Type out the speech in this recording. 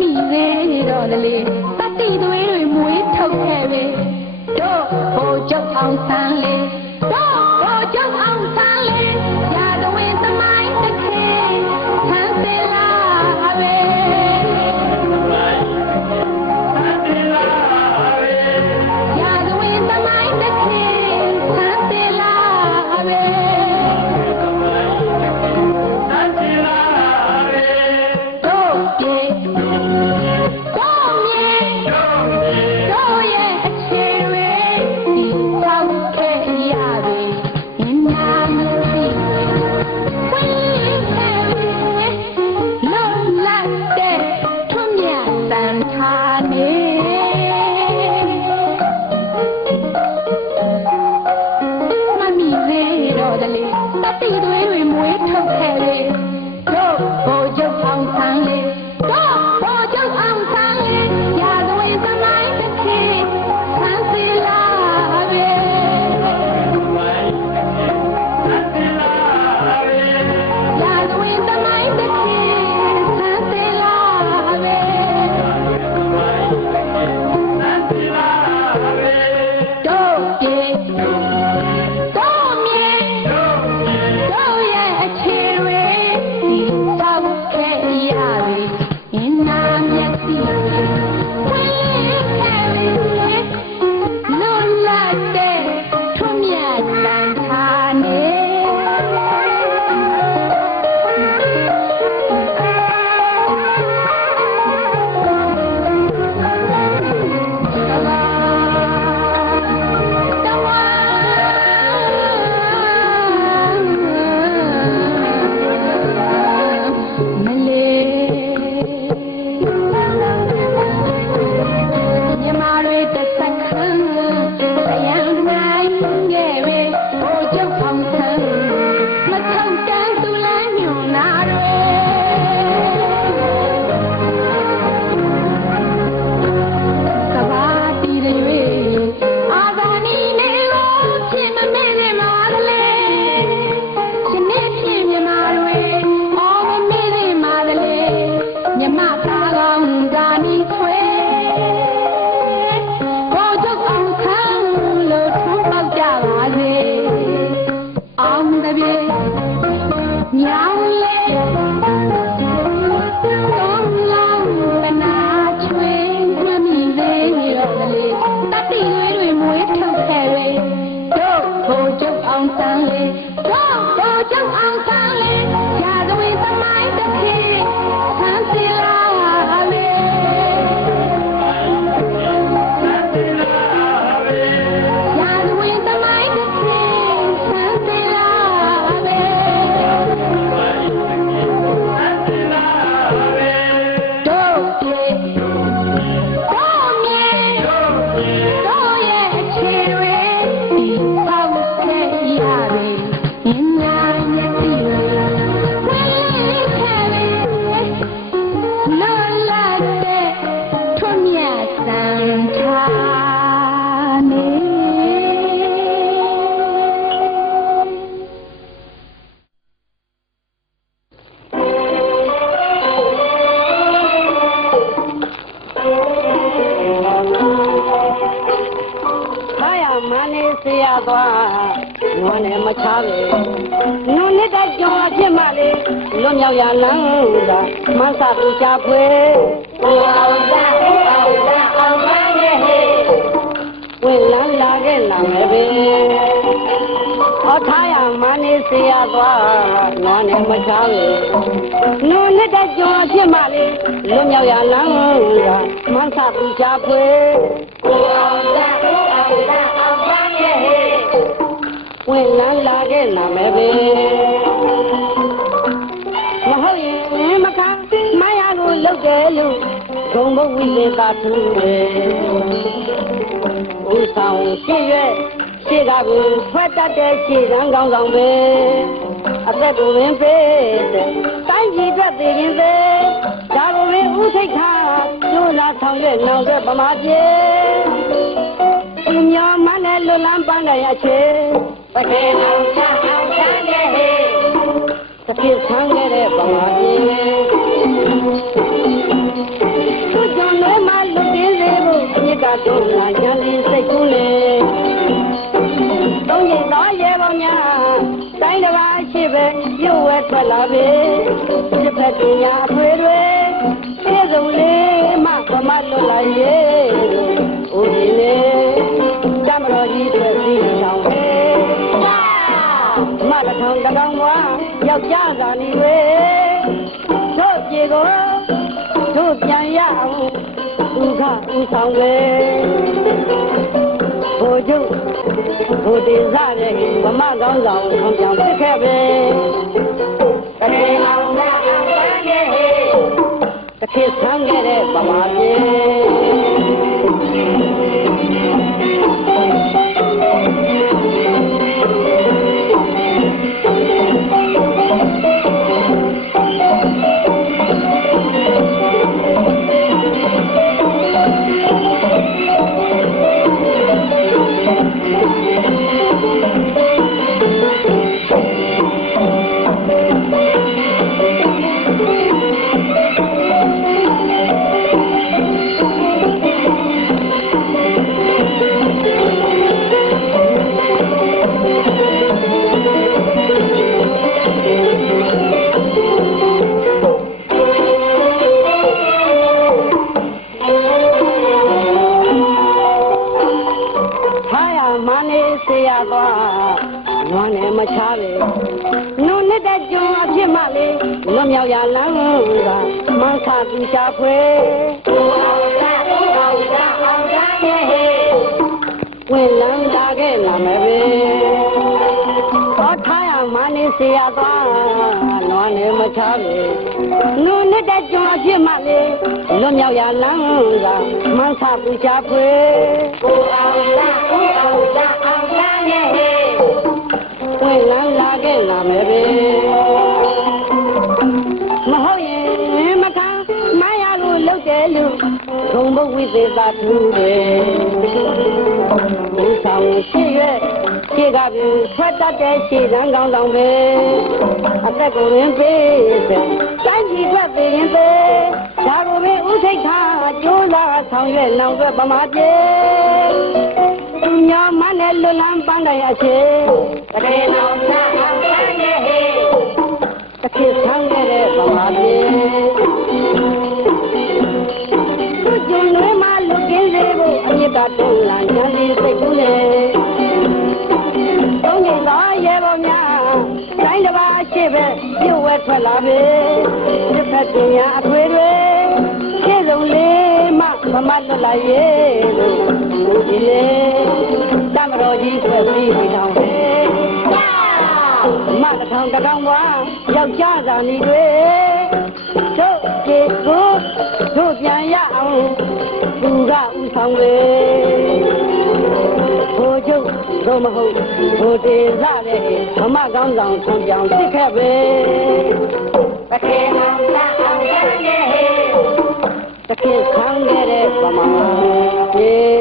မိသေးတော့လေတတိသွေးတွေမွေးထုတ်ခဲ့ပဲတို့ဟိုကျုပ်အောင်ဆန်းလေတို့ဟိုကျုပ်အောင်ဆန်းလေရာဇဝင်သမိုင်းတစ်ခေဆန်းစလာပဲရာဇဝင်သမိုင်းတစ်ခေဆန်းစလာပဲတို့ပြေHãy subscribe cho kênh Ghiền Mì Gõ để không bỏ lỡ က်တင်ညာအဖွေတွေပြေဆုံးလေးမှဗမာလွတ်လိုက်ရဲ့ဦးဒီလေတမတော်ကြီးတွေ့ပြီးဆောင်ပဲမတထောင်တကောင်ဘွားယောက်ျားသာနေတွေတို့ပြေကိုတို့ပြန်ရအောင်ဒုက္ခဦးဆောင်ပဲဘိုလ်ချုပ်ဘိုလ်တင်စားတဲ့ဗမာကောင်းဆောင်ဆောင်ပြောင်းဖြစ်ခဲ့ပဲတကယ်အောင်လားအောင်တဲ့တခေတ်ဆန်းခဲ့တဲ့ဗမာပြည်နွားနဲ့မချားလေနုံနဲ့တဲ့ကျွန်းအဖြစ်မှလေလွတ်မြောက်ရလမ်းကမောင်သာသူရှာဖွေဝင်လန်းလာခဲ့လာမယ်ပဲထားရမနေเสียသွားနွားနဲ့မချားလေနုံနဲ့တဲ့ကျွန်းအဖြစ်မှလေလွတ်မြောက်ရလမ်းကမောင်သာသူရှာဖွေဝင်လန်းလာခဲ့လာမယ်ပဲမဟုတ်ရင်မခံမရလို့လှုပ်တယ်လို့ဘုံဘဝိသေသာထူတယ်ဒီဆောင်ရှိရဲ့ခြေကပြထွက်တတ်တဲ့ခြေလမ်းကောင်းတောင်ပဲအသက်ကိုရင်းပေးတယ်တိုင်းပြည်ထွက်သေးရင်သေးဒါကိုပဲဥထိတ်ထားကြိုးစားဆောင်ရွက်လောင်ပဲဗမာပြည်သူညာမနဲ့လွတ်လန်းပန်းတိုင်းအချေတကယ်တော့နာအောင်ဆန်းရဲ့ဟေးတခေတ်ဆန်းခဲ့တဲ့ဗမာပြည်သူကျုံတွေမှာလူကင်းစေဖို့အမြစ်ပါတုံးလာညံလေးစိတ်ကူးနေသုံးကျင်သောရဲဘော်များတိုင်းတစ်ပါးရှိပဲပြုတ်ဝဲထွက်လာပြီတစ်ဖက်ပညာအထွေတွေရှင်းလုံးလေးမှဗမာလွတ်လာရဲ့လို့ဒီလေတမတော်ကြီးတွေ့ပြီးတောင်းတယ်မတထောင်တကောင်ဘွားယောက်ျားသာနေတွေတို့ကျေကိုတို့ပြန်ရအောင်သူကဥဆောင်ပဲဘိုလ်ချုပ်တို့မဟုတ်ဘိုလ်တင်စားတဲ့ဗမာကောင်းဆောင်ဆောင်ပြောင်းဖြစ်ခဲ့ပဲတကယ်မှလားအောင်ရဲ့တကယ်ခံခဲ့တဲ့ဗမာပြည်